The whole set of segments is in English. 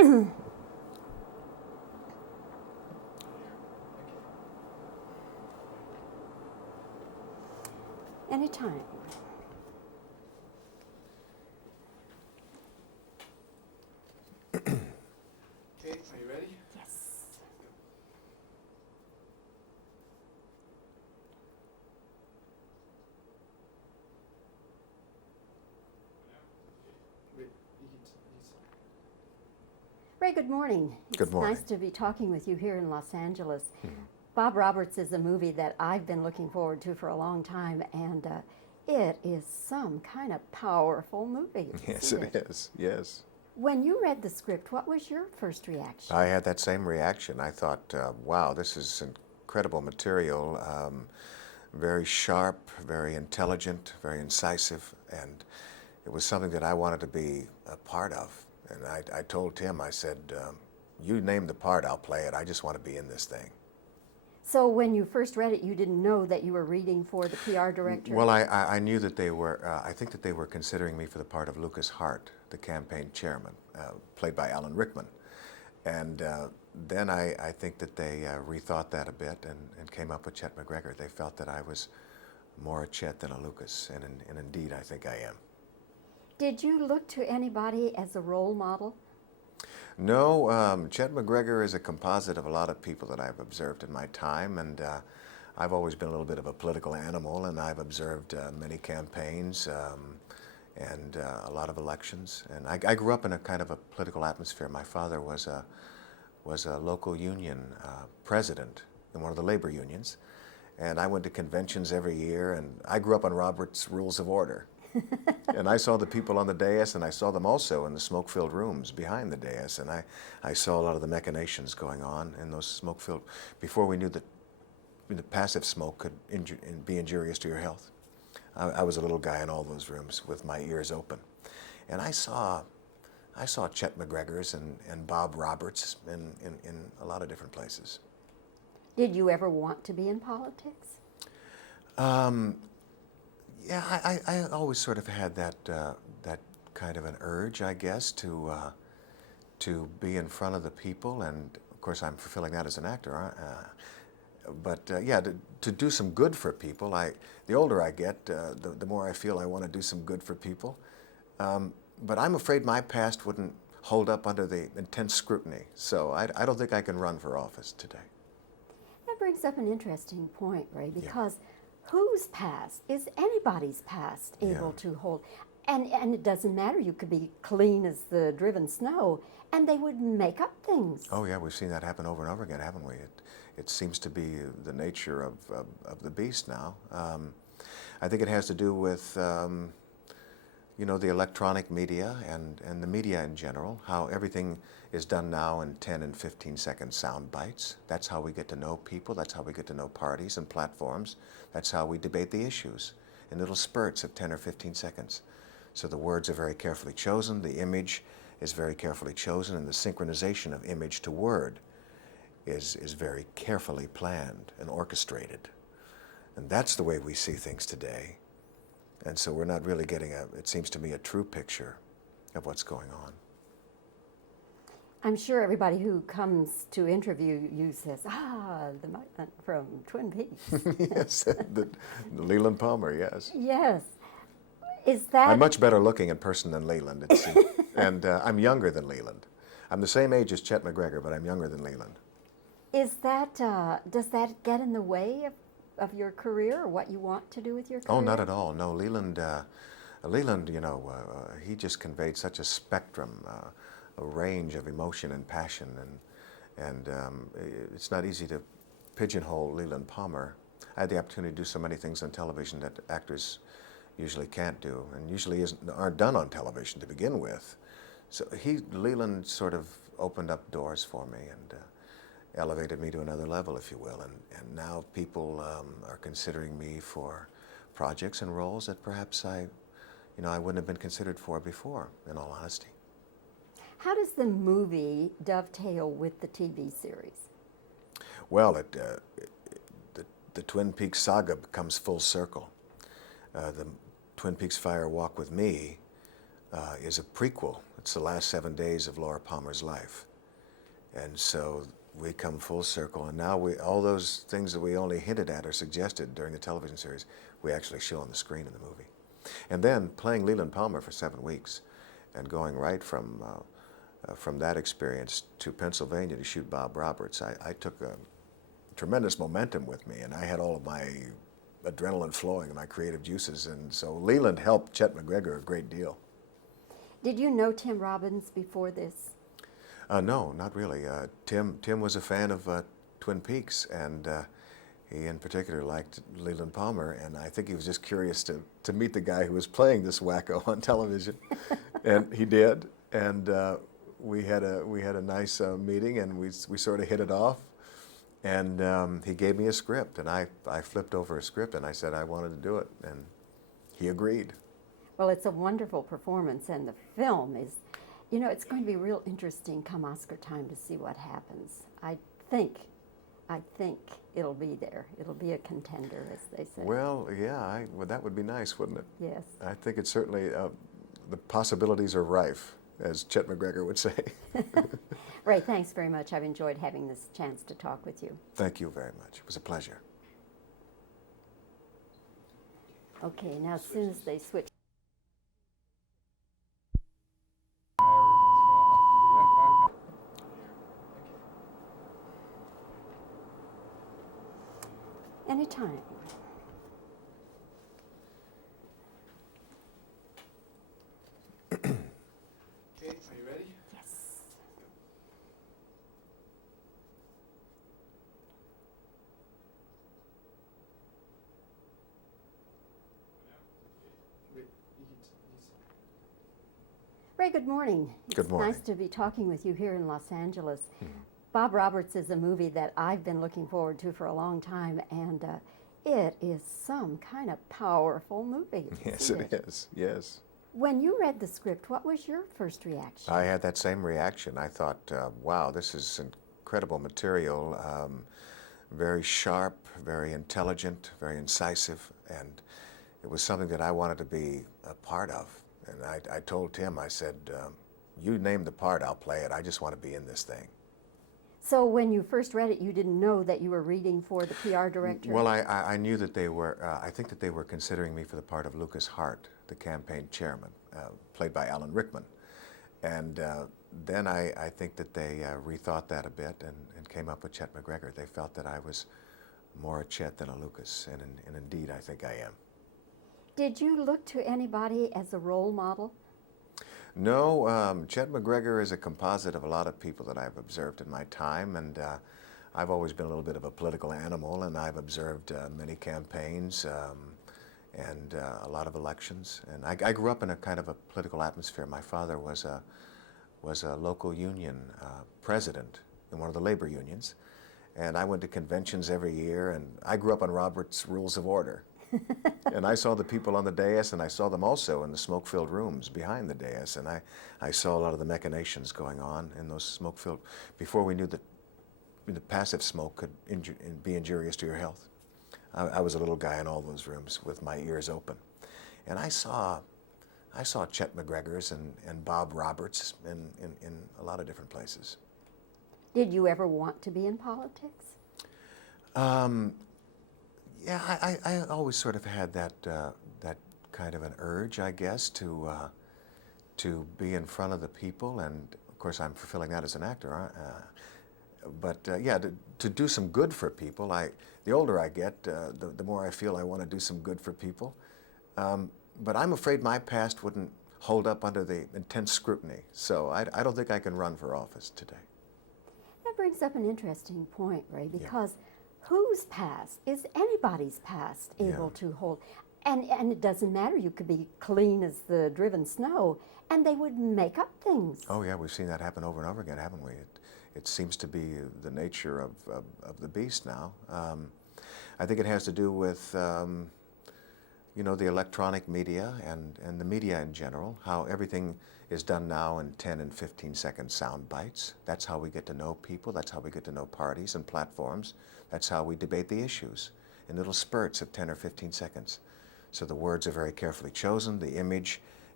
Anytime. Okay, are you ready? Yes. Ray, good morning. Good morning. It's nice to be talking with you here in Los Angeles. Bob Roberts is a movie that I've been looking forward to for a long time, and it is some kind of powerful movie. Yes, it is. Yes. When you read the script, what was your first reaction? I had that same reaction. I thought, wow, this is incredible material, very sharp, very intelligent, very incisive, and it was something that I wanted to be a part of. And I told Tim, I said, you name the part, I'll play it. I just want to be in this thing. So when you first read it, you didn't know that you were reading for the PR director? Well, I knew that they were, I think that they were considering me for the part of Lucas Hart, the campaign chairman, played by Alan Rickman. And then I think that they rethought that a bit and came up with Chet McGregor. They felt that I was more a Chet than a Lucas, and indeed I think I am. Did you look to anybody as a role model? No, Chet McGregor is a composite of a lot of people that I've observed in my time, and I've always been a little bit of a political animal, and I've observed many campaigns and a lot of elections. And I grew up in a kind of a political atmosphere. My father was a local union president in one of the labor unions, and I went to conventions every year, and I grew up on Robert's Rules of Order. And I saw the people on the dais, and I saw them also in the smoke-filled rooms behind the dais, and I saw a lot of the machinations going on in those smoke-filled, before we knew that the passive smoke could be injurious to your health. I was a little guy in all those rooms with my ears open. And I saw Chet McGregor's and Bob Roberts in a lot of different places. Did you ever want to be in politics? Yeah, I always sort of had that kind of an urge, I guess, to be in front of the people, and of course I'm fulfilling that as an actor. Yeah, to do some good for people. The older I get, the more I feel I want to do some good for people. But I'm afraid my past wouldn't hold up under the intense scrutiny, so I don't think I can run for office today. That brings up an interesting point, Ray, because whose past is anybody's past able to hold? And it doesn't matter. You could be clean as the driven snow, and they would make up things. Oh yeah, we've seen that happen over and over again, haven't we? It seems to be the nature of the beast now. I think it has to do with you know, the electronic media and the media in general, how everything is done now in 10 and 15-second sound bites. That's how we get to know people. That's how we get to know parties and platforms. That's how we debate the issues in little spurts of 10 or 15 seconds. So the words are very carefully chosen, the image is very carefully chosen, and the synchronization of image to word is very carefully planned and orchestrated. And that's the way we see things today. And so we're not really getting it seems to me, a true picture of what's going on. I'm sure everybody who comes to interview you says, the man from Twin Peaks. Yes, the Leland Palmer, yes. Yes. Is that... I'm much better looking in person than Leland, it seems. And I'm younger than Leland. I'm the same age as Chet McGregor, but I'm younger than Leland. Is that, does that get in the way of your career or what you want to do with your career? Oh, not at all. No, Leland, you know, he just conveyed such a spectrum, a range of emotion and passion, and it's not easy to pigeonhole Leland Palmer. I had the opportunity to do so many things on television that actors usually can't do, and usually aren't done on television to begin with. So Leland sort of opened up doors for me and elevated me to another level, if you will, and now people are considering me for projects and roles that perhaps I wouldn't have been considered for before, in all honesty. How does the movie dovetail with the TV series? Well, the Twin Peaks saga comes full circle. The Twin Peaks Fire Walk with Me is a prequel. it's the last 7 days of Laura Palmer's life. And so we come full circle, and now all those things that we only hinted at or suggested during the television series, we actually show on the screen in the movie. And then playing Leland Palmer for 7 weeks and going right from that experience to Pennsylvania to shoot Bob Roberts, I took a tremendous momentum with me, and I had all of my adrenaline flowing and my creative juices, and so Leland helped Chet McGregor a great deal. Did you know Tim Robbins before this? No, not really. Tim was a fan of Twin Peaks, and he in particular liked Leland Palmer, and I think he was just curious to meet the guy who was playing this wacko on television, and he did, and we had a nice meeting, and we sort of hit it off, and he gave me a script, and I flipped over a script, and I said I wanted to do it, and he agreed. Well, it's a wonderful performance, and the film is, you know, it's going to be real interesting come Oscar time to see what happens. I think it'll be there. It'll be a contender, as they say. Well, yeah, well, that would be nice, wouldn't it? Yes. I think it's certainly, the possibilities are rife, as Chet McGregor would say. Ray, thanks very much. I've enjoyed having this chance to talk with you. Thank you very much. It was a pleasure. Okay, now as soon as they switch. Anytime. Okay, are you ready? Yes. Ray, good morning. Good morning. It's nice to be talking with you here in Los Angeles. Bob Roberts is a movie that I've been looking forward to for a long time, and it is some kind of powerful movie. Yes, isn't it is. Yes. When you read the script, what was your first reaction? I had that same reaction. I thought, wow, this is incredible material, very sharp, very intelligent, very incisive, and it was something that I wanted to be a part of. And I told Tim, I said, you name the part, I'll play it. I just want to be in this thing. So when you first read it, you didn't know that you were reading for the PR director? Well, I knew that they were, I think that they were considering me for the part of Lucas Hart, the campaign chairman, played by Alan Rickman. And then I think that they rethought that a bit and came up with Chet McGregor. They felt that I was more a Chet than a Lucas, and indeed I think I am. Did you look to anybody as a role model? No, Chet McGregor is a composite of a lot of people that I've observed in my time, and I've always been a little bit of a political animal, and I've observed many campaigns and a lot of elections. And I grew up in a kind of a political atmosphere. My father was a local union president in one of the labor unions, and I went to conventions every year, and I grew up on Robert's Rules of Order. And I saw the people on the dais, and I saw them also in the smoke-filled rooms behind the dais, and I saw a lot of the machinations going on in those smoke-filled, before we knew that the passive smoke could be injurious to your health. I was a little guy in all those rooms with my ears open. And I saw Chet McGregor's and Bob Roberts in a lot of different places. Did you ever want to be in politics? Yeah, I always sort of had that kind of an urge, I guess, to be in front of the people, and of course I'm fulfilling that as an actor. But yeah, to do some good for people. The older I get, the more I feel I want to do some good for people. But I'm afraid my past wouldn't hold up under the intense scrutiny, so I don't think I can run for office today. That brings up an interesting point, Ray, because whose past is anybody's past able to hold? And it doesn't matter. You could be clean as the driven snow, and they would make up things. Oh yeah, we've seen that happen over and over again, haven't we? It seems to be the nature of the beast now. I think it has to do with you know, the electronic media and the media in general, how everything is done now in 10 and 15-second sound bites. That's how we get to know people. That's how we get to know parties and platforms. That's how we debate the issues, in little spurts of 10 or 15 seconds. So the words are very carefully chosen. The image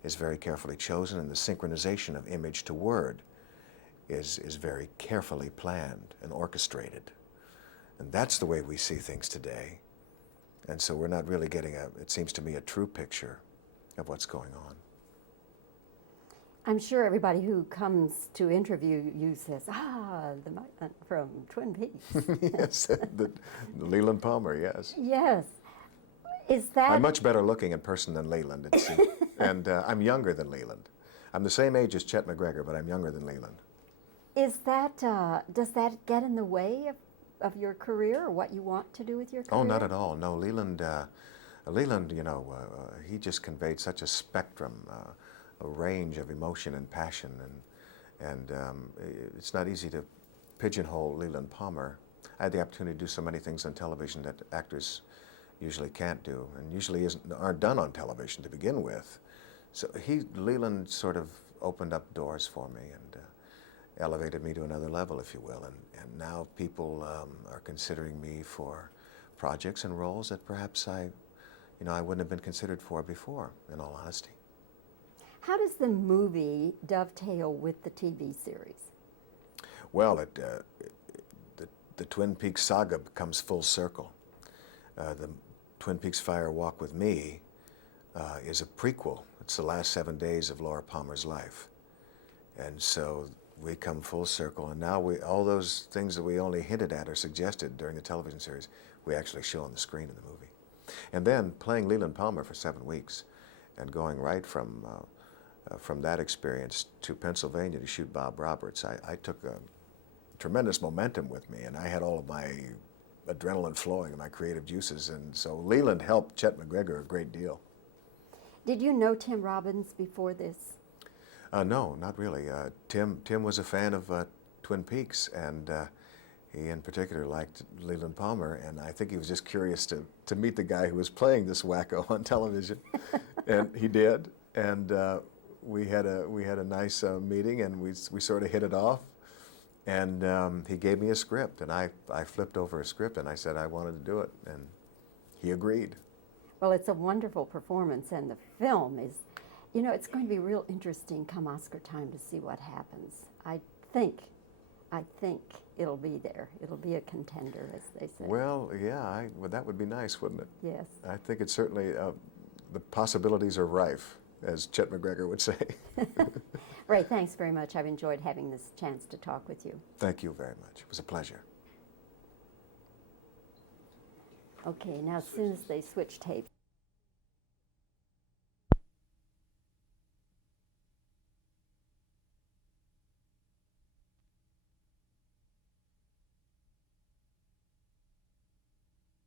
is very carefully chosen, and the synchronization of image to word is very carefully planned and orchestrated. And that's the way we see things today. And so we're not really getting it seems to me, a true picture of what's going on. I'm sure everybody who comes to interview you says, the man from Twin Peaks. Yes, the Leland Palmer, yes. Yes. Is that... I'm much better looking in person than Leland, it seems. And I'm younger than Leland. I'm the same age as Chet McGregor, but I'm younger than Leland. Is that, does that get in the way of your career or what you want to do with your career? Oh, not at all. No, Leland, you know, he just conveyed such a spectrum, a range of emotion and passion, and it's not easy to pigeonhole Leland Palmer. I had the opportunity to do so many things on television that actors usually can't do, and usually aren't done on television to begin with. So Leland sort of opened up doors for me and elevated me to another level, if you will, and now people are considering me for projects and roles that perhaps I wouldn't have been considered for before, in all honesty. How does the movie dovetail with the TV series? Well, the Twin Peaks saga comes full circle. The Twin Peaks Fire Walk with Me is a prequel. It's the last 7 days of Laura Palmer's life. And so we come full circle, and now all those things that we only hinted at or suggested during the television series, we actually show on the screen in the movie. And then playing Leland Palmer for 7 weeks and going right from that experience to Pennsylvania to shoot Bob Roberts, I took a tremendous momentum with me, and I had all of my adrenaline flowing and my creative juices, and so Leland helped Chet McGregor a great deal. Did you know Tim Robbins before this? No, not really. Tim was a fan of Twin Peaks, and he in particular liked Leland Palmer, and I think he was just curious to meet the guy who was playing this wacko on television, and he did, and we had a nice meeting, and we sort of hit it off, and he gave me a script, and I flipped over a script, and I said I wanted to do it, and he agreed. Well, it's a wonderful performance, and the film is, you know, it's going to be real interesting come Oscar time to see what happens. I think it'll be there. It'll be a contender, as they say. Well, yeah, well, that would be nice, wouldn't it? Yes. I think it's certainly, the possibilities are rife, as Chet McGregor would say. Ray, thanks very much. I've enjoyed having this chance to talk with you. Thank you very much. It was a pleasure. Okay, now as soon as they switch tapes.